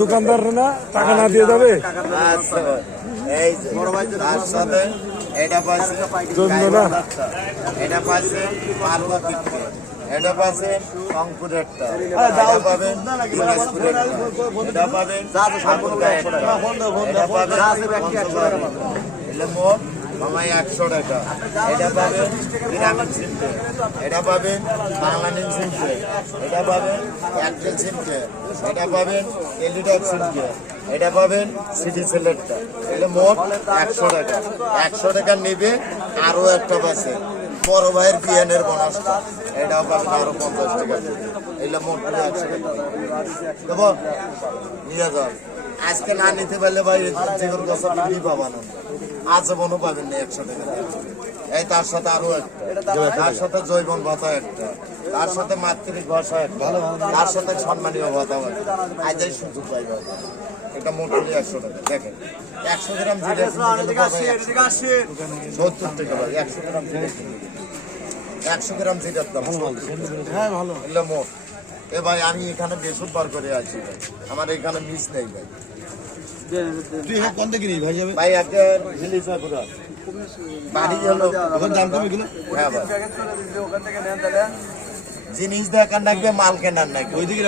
দোকানদার না টাকা না দিয়ে যাবে। এটা পাইছে এটা পাচ্ছে অঙ্কুরেরটা, এটা পাবেন এটা পাবেন মোট আমায় 100 টাকা। এটা পাবেন গ্রামীণ সিমটে, এটা পাবেন বাংলাদেশ সিমটে, এটা পাবেন এয়ারটেল সিমটে, এটা পাবেন এলিডার সিমটে, এটা পাবেন সিটি সেলেটটা। এটা মোট 100 টাকা। 100 টাকা নেবে আরো একটা পাশে বড় ভাইয়ের বিয়ানের বোনাসটা, এটাও পাবেন আরো 50 টাকা। এগুলো মোট 100 টাকা দেবো, নিয়ে যান। আজকে না নিতে পারলে ভাই যেগুলো কথা বিক্রি পাবেন আজ মনে পাবেন না 100 টাকা। এই তার সাথে আরো একটা, তার সাথে জৈবন ভাতা একটা, তার সাথে মাতৃক ভাষা একটা, তার সাথে সম্মানীয় ভাতা আজ সুযোগ পাইবে। এটা মোট 100 টাকা। দেখেন 100 গ্রাম জিরে 70 টাকা ভাই। 100 গ্রাম জিরে 100 গ্রাম জিরের দাম ভালো। এগুলো মোট এ ভাই আমি এখানে বেসুর বার করে আছি ভাই, আমার এখানে মিস নেই ভাই। তুই কোন থেকে নিবি ভাই? যাবে ভাই একটা রিলিজ হয় পুরো বাড়ি হলো ওখানে দাম কম এগুলো। হ্যাঁ ভাই, জিনিস দেখার লাগবে, মাল কেনার লাগবে। ওইদিকে